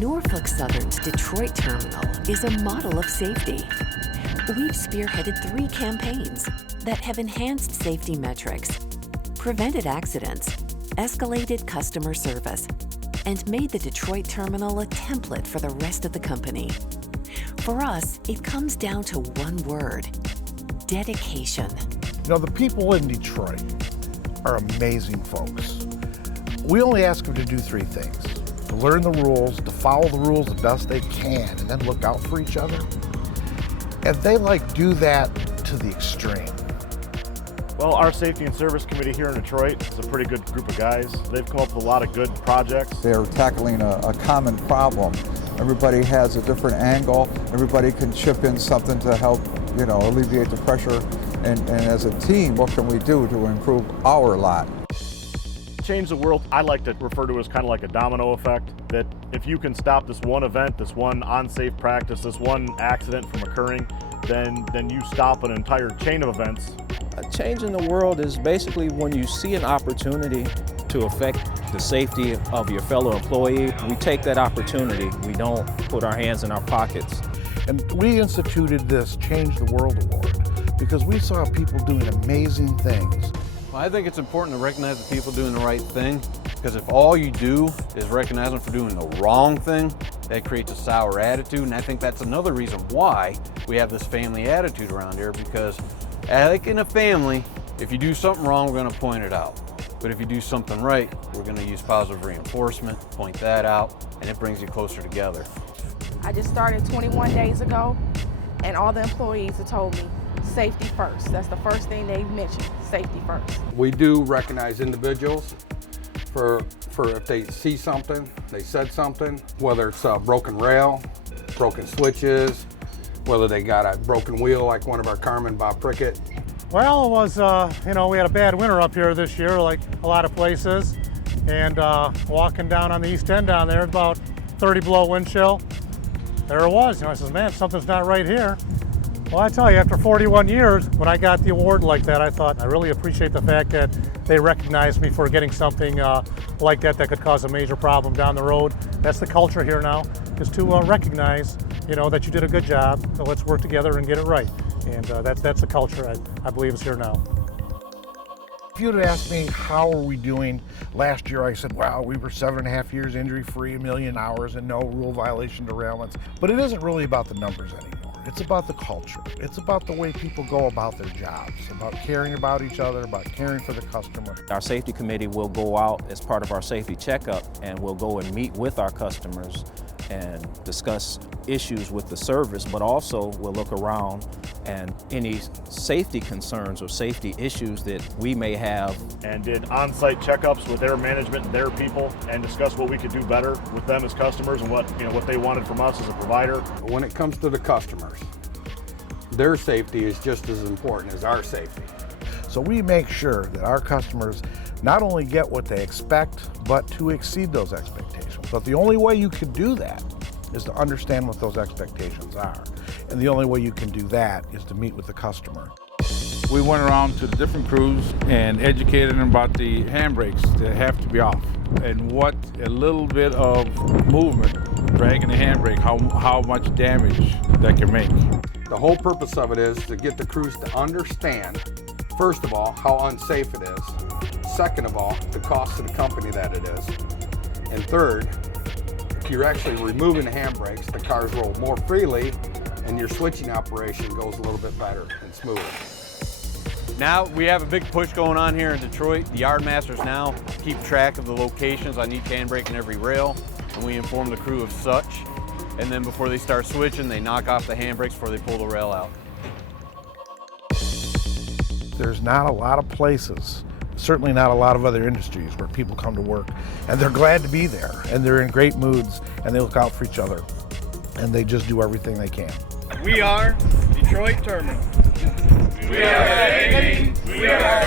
Norfolk Southern's Detroit terminal is a model of safety. We've spearheaded 3 campaigns that have enhanced safety metrics, prevented accidents, escalated customer service, and made the Detroit terminal a template for the rest of the company. For us, it comes down to one word: dedication. You know, the people in Detroit are amazing folks. We only ask them to do 3 things: to learn the rules, to follow the rules the best they can, and then look out for each other. And they do that to the extreme. Well, our Safety and Service Committee here in Detroit is a pretty good group of guys. They've come up with a lot of good projects. They're tackling a common problem. Everybody has a different angle. Everybody can chip in something to help, alleviate the pressure. And as a team, what can we do to improve our lot? Change the world, I like to refer to as kind of like a domino effect, that if you can stop this one event, this one unsafe practice, this one accident from occurring, then you stop an entire chain of events. A change in the world is basically when you see an opportunity to affect the safety of your fellow employee, we take that opportunity. We don't put our hands in our pockets. And we instituted this Change the World Award because we saw people doing amazing things. Well, I think it's important to recognize the people doing the right thing, because if all you do is recognize them for doing the wrong thing, that creates a sour attitude, and I think that's another reason why we have this family attitude around here, because like in a family, if you do something wrong, we're going to point it out. But if you do something right, we're going to use positive reinforcement, point that out, and it brings you closer together. I just started 21 days ago, and all the employees have told me, safety first. That's the first thing they mentioned, safety first. We do recognize individuals for if they see something, they said something, whether it's a broken rail, broken switches, whether they got a broken wheel like one of our carmen, Bob Prickett. Well, it was, we had a bad winter up here this year, like a lot of places. And walking down on the east end down there, about 30 below wind chill. There it was. I says, man, something's not right here. Well, I tell you, after 41 years, when I got the award like that, I thought I really appreciate the fact that they recognized me for getting something like that could cause a major problem down the road. That's the culture here now, is to recognize, that you did a good job. So let's work together and get it right. And that's the culture I believe is here now. If you'd asked me how are we doing last year, I said, wow, we were 7.5 years injury-free, 1 million hours, and no rule violation derailments. But it isn't really about the numbers anymore. It's about the culture. It's about the way people go about their jobs, about caring about each other, about caring for the customer. Our safety committee will go out as part of our safety checkup, and we'll go and meet with our customers and discuss issues with the service, but also we'll look around and any safety concerns or safety issues that we may have. And did on-site checkups with their management and their people and discuss what we could do better with them as customers and what they wanted from us as a provider. When it comes to the customers, their safety is just as important as our safety. So we make sure that our customers not only get what they expect, but to exceed those expectations. But the only way you can do that is to understand what those expectations are. And the only way you can do that is to meet with the customer. We went around to the different crews and educated them about the handbrakes that have to be off and what a little bit of movement, dragging the handbrake, how much damage that can make. The whole purpose of it is to get the crews to understand, first of all, how unsafe it is. Second of all, the cost to the company that it is. And third, if you're actually removing the handbrakes, the cars roll more freely and your switching operation goes a little bit better and smoother. Now we have a big push going on here in Detroit. The yard masters now keep track of the locations on each handbrake and every rail, and we inform the crew of such. And then before they start switching, they knock off the handbrakes before they pull the rail out. There's not a lot of places, certainly not a lot of other industries, where people come to work and they're glad to be there and they're in great moods and they look out for each other and they just do everything they can. We are Detroit Terminal. We are safety. We are